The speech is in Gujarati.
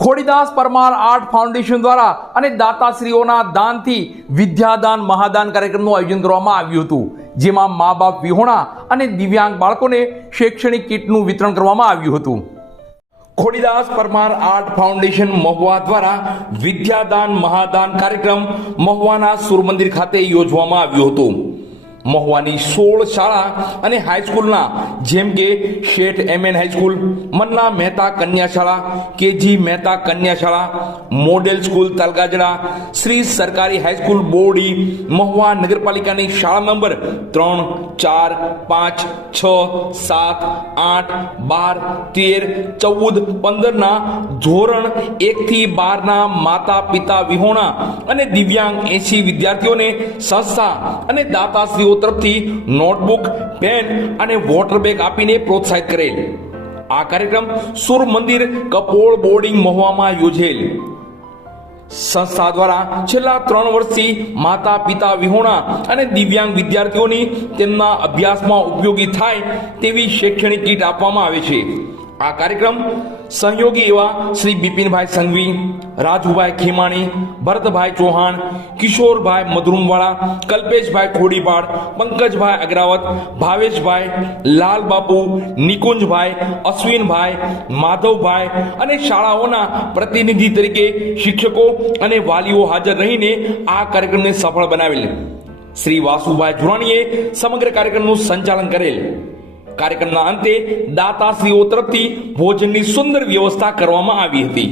ખોડીદાસ પરમાર આર્ટ ફાઉન્ડેશન દ્વારા અને દાતાશ્રીઓના દાનથી વિદ્યાદાન મહાદાન કાર્યક્રમનું આયોજન કરવામાં આવ્યું હતું, જેમાં મા બાપ વિહોણા અને દિવ્યાંગ બાળકોને શૈક્ષણિક કીટનું વિતરણ કરવામાં આવ્યું હતું. ખોડીદાસ પરમાર આર્ટ ફાઉન્ડેશન મહુવા દ્વારા વિદ્યાદાન મહાદાન કાર્યક્રમ મહુવાના સૂર્યમંદિર ખાતે યોજવામાં આવ્યો હતો. મહુવાની 16 શાળા અને હાઈસ્કૂલના જેમ કે શેઠ MN હાઈસ્કૂલ, મન્ના મહેતા કન્યા શાળા, KG મહેતા કન્યા શાળા, મોડેલ સ્કૂલ તલગાજડા, શ્રી સરકારી હાઈસ્કૂલ બોરડી, મહુવા નગરપાલિકાની શાળા નંબર 3, 4, 5, 6, 7, 8, 12, 13, 14, 15 ના ધોરણ 1 થી 12 ના માતા પિતા વિહોણા અને દિવ્યાંગ 80 વિદ્યાર્થીઓને સંસ્થા અને દાતાશ્રીઓ તરફથી નોટબુક, પેન અને વોટર બેગ આપીને પ્રોત્સાહિત કરેલ. આ કાર્યક્રમ સૂર્યમંદિર કપોળ બોર્ડિંગ મહુવામાં યોજેલ. સંસ્થા દ્વારા છેલ્લા 3 વર્ષથી માતા પિતા વિહોણા અને દિવ્યાંગ વિદ્યાર્થીઓની તેમના અભ્યાસમાં ઉપયોગી થાય તેવી શૈક્ષણિક કીટ આપવામાં આવે છે. આ કાર્યક્રમ સહયોગી એવા શ્રી બિપિનભાઈ સંઘવી, રાજુભાઈ ખેમાણી, ભરતભાઈ ચૌહાણ, કિશોરભાઈ મધરુમવાળા, કલ્પેશભાઈ ખોડીપાડ, પંકજભાઈ અગ્રાવત, ભાવેશભાઈ, લાલબાપુ, નિકુંજભાઈ, અશ્વિનભાઈ, માધવભાઈ અને શાળાઓના પ્રતિનિધિ તરીકે શિક્ષકો અને વાલીઓ હાજર રહીને આ કાર્યક્રમને સફળ બનાવેલ. શ્રી વાસુભાઈ જુરાણીએ સમગ્ર કાર્યક્રમનું સંચાલન કરેલ. કાર્યક્રમના અંતે દાતાશ્રીઓ તરફથી ભોજનની સુંદર વ્યવસ્થા કરવામાં આવી હતી.